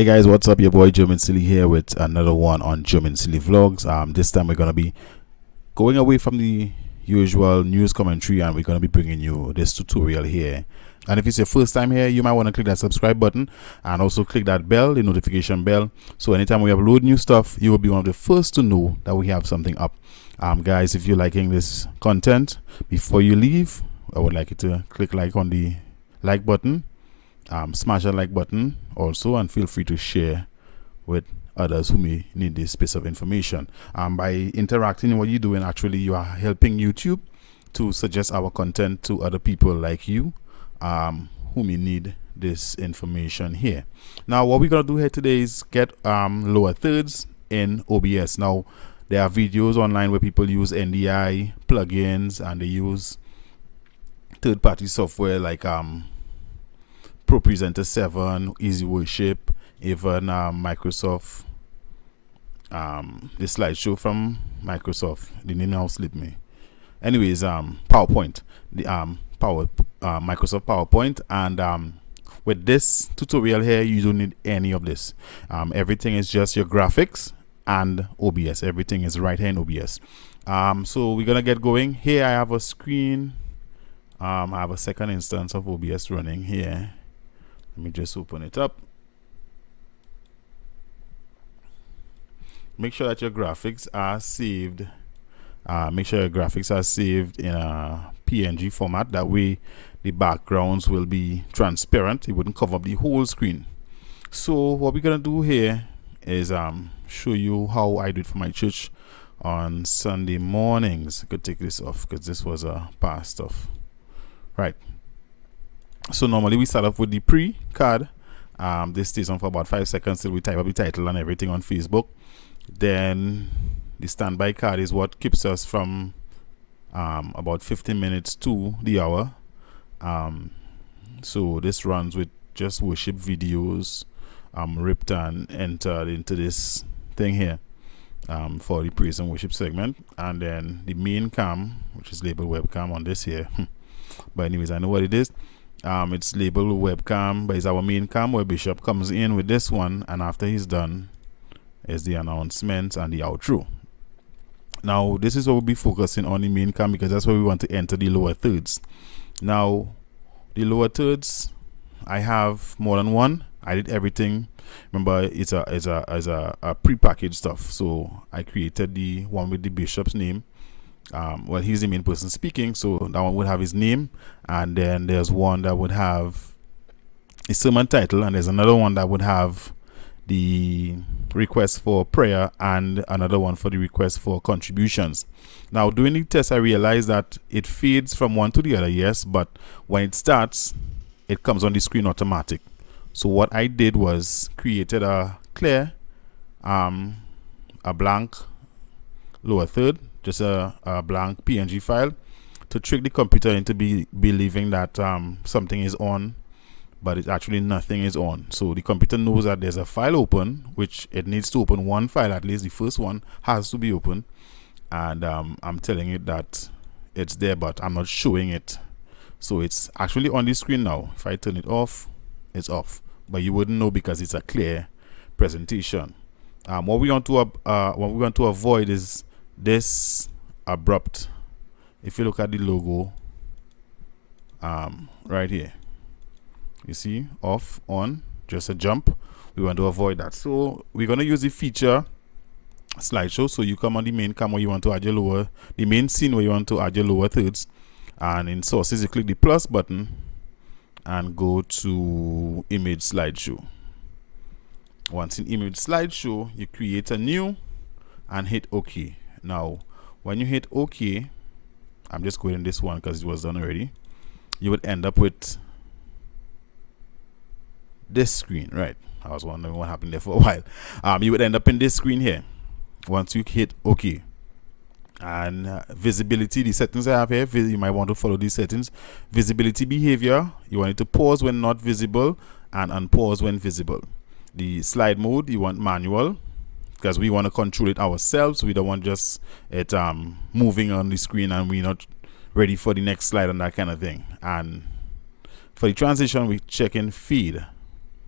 Hey guys, what's up? Your boy German Silly here with another one on German Silly Vlogs. This time we're gonna be going away from the usual news commentary and we're gonna be bringing you this tutorial here. And if it's your first time here, you might want to click that subscribe button and also click that bell, the notification bell. So anytime we upload new stuff, you will be one of the first to know that we have something up. Guys, if you're liking this content, before you leave, I would like you to click like on the like button. Smash that like button also, and feel free to share with others who may need this piece of information. By interacting in what you're doing, actually you are helping YouTube to suggest our content to other people like you who may need this information here. Now what we're gonna do here today is get lower thirds in OBS. Now there are videos online where people use NDI plugins and they use third-party software like Pro Presenter 7, Easy Worship, even Microsoft, the slideshow from Microsoft. The name now slipped me. Anyways, PowerPoint, the Microsoft PowerPoint, and with this tutorial here, you don't need any of this. Everything is just your graphics and OBS. Everything is right here in OBS. So we're gonna get going. Here I have a screen. I have a second instance of OBS running here. Let me just open it up. Make sure that your graphics are saved. Make sure your graphics are saved in a PNG format. That way the backgrounds will be transparent. It wouldn't cover up the whole screen. So what we're gonna do here is show you how I do it for my church on Sunday mornings. I could take this off because this was past stuff. Right. So normally we start off with the pre-card. This stays on for about 5 seconds till we type up the title and everything on Facebook. Then the standby card is what keeps us from about 15 minutes to the hour. So this runs with just worship videos ripped and entered into this thing here for the praise and worship segment. And then the main cam, which is labeled webcam on this here. But anyways, I know what it is. It's labeled webcam, but it's our main cam where Bishop comes in with this one, and after he's done is the announcements and the outro. Now this is what we'll be focusing on, the main cam, because that's where we want to enter the lower thirds. Now the lower thirds, I have more than one. I did everything. Remember, it's a pre-packaged stuff, so I created the one with the Bishop's name. Well, he's the main person speaking, so that one would have his name, and then there's one that would have a sermon title, and there's another one that would have the request for prayer, and another one for the request for contributions. Now doing the test, I realized that it fades from one to the other, yes, but when it starts it comes on the screen automatic. So what I did was created a clear a blank lower third, just a blank PNG file, to trick the computer into believing that something is on, but it actually nothing is on. So the computer knows that there's a file open, which it needs to open one file, at least the first one has to be open, and I'm telling it that it's there, but I'm not showing it. So it's actually on the screen now. If I turn it off, it's off, but you wouldn't know because it's a clear presentation. What we want to avoid is this abrupt. If you look at the logo right here, you see off, on, just a jump. We want to avoid that, so we're going to use the feature slideshow. So you come on the main cam where you want to add your the main scene where you want to add your lower thirds, and in sources you click the plus button and go to image slideshow. Once in image slideshow, you create a new and hit OK. Now when you hit OK, I'm just going this one because it was done already, you would end up with this screen, right? I was wondering what happened there for a while. You would end up in this screen here once you hit OK. And visibility, the settings I have here, you might want to follow these settings. Visibility behavior, you want it to pause when not visible and unpause when visible. The slide mode, you want manual, because we want to control it ourselves. We don't want just it moving on the screen and we're not ready for the next slide and that kind of thing. And for the transition, we check in feed.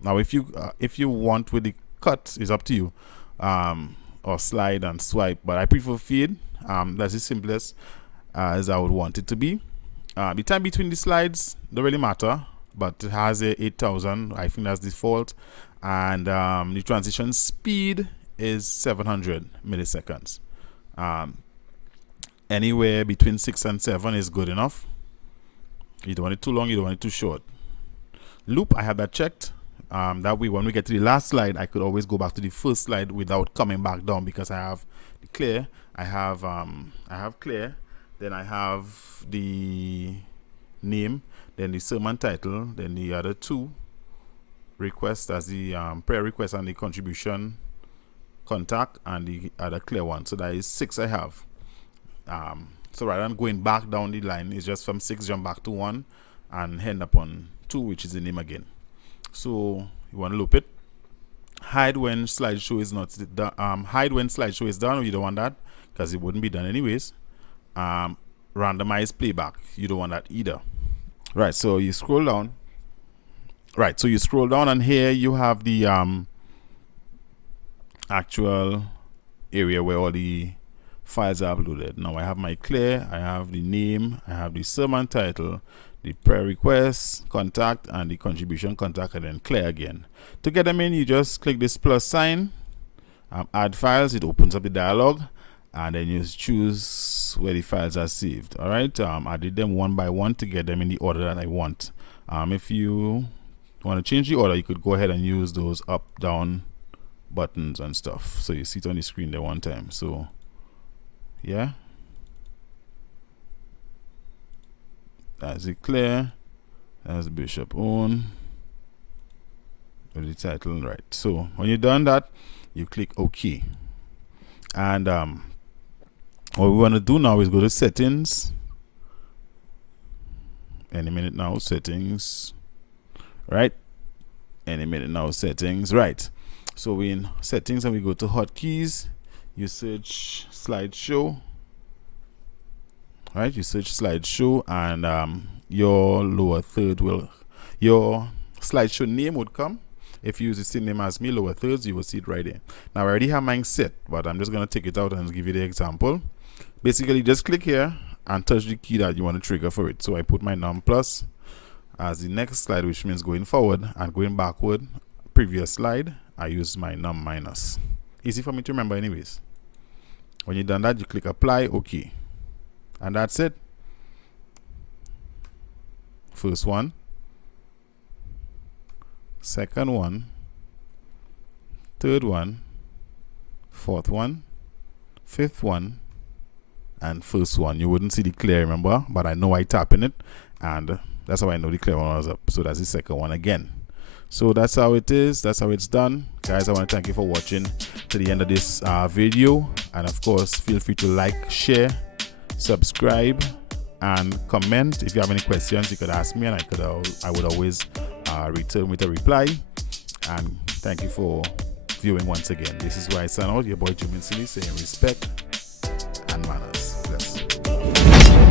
Now if you want with the cut, it's up to you, or slide and swipe, but I prefer fade. That's the simplest as I would want it to be. The time between the slides don't really matter, but it has a 8000. I think that's default, and the transition speed is 700 milliseconds. Anywhere between 6 and 7 is good enough. You don't want it too long, you don't want it too short. Loop, I have that checked. That way when we get to the last slide, I could always go back to the first slide without coming back down, because I have the clear, I have clear, then I have the name, then the sermon title, then the other two requests, as the prayer request and the contribution contact, and the other clear one. So that is 6 I have. So rather than going back down the line, it's just from 6 jump back to 1 and end up on 2, which is the name again. So you want to loop it. Hide when slideshow is not done. Hide when slideshow is done. You don't want that, because it wouldn't be done anyways. Randomize playback. You don't want that either. Right. So you scroll down. Right. So you scroll down, and here you have the actual area where all the files are uploaded. Now I have my clear, I have the name, I have the sermon title, the prayer request contact, and the contribution contact, and then clear again. To get them in, you just click this plus sign, add files. It opens up the dialog, and then you choose where the files are saved. All right, I did them one by one to get them in the order that I want. If you want to change the order, you could go ahead and use those up down buttons and stuff, so you see it on the screen there one time. So yeah, that's it clear, that's Bishop own with the title. Right, so when you're done that, you click OK, and what we want to do now is go to settings. Any minute now, settings. Right, any minute now, settings. Right, so we in settings, and we go to hotkeys. You search slideshow. Right, you search slideshow, and your lower third your slideshow name would come. If you use the same name as me, lower thirds, you will see it right there. Now I already have mine set, but I'm just going to take it out and give you the example. Basically, just click here and touch the key that you want to trigger for it. So I put my num plus as the next slide, which means going forward, and going backward, previous slide, I use my num minus. Easy for me to remember anyways. When you've done that, you click apply, OK, and that's it. First one, second one, third one, fourth one, fifth one, and first one. You wouldn't see the clear, remember, but I know I tapping it, and that's how I know the clear one was up. So that's the second one again. So that's how it is, that's how it's done. Guys, I want to thank you for watching to the end of this video, and of course feel free to like, share, subscribe, and comment. If you have any questions, you could ask me, and I would always return with a reply. And thank you for viewing once again. This is where I sign out, your boy Germine saying respect and manners. Bless.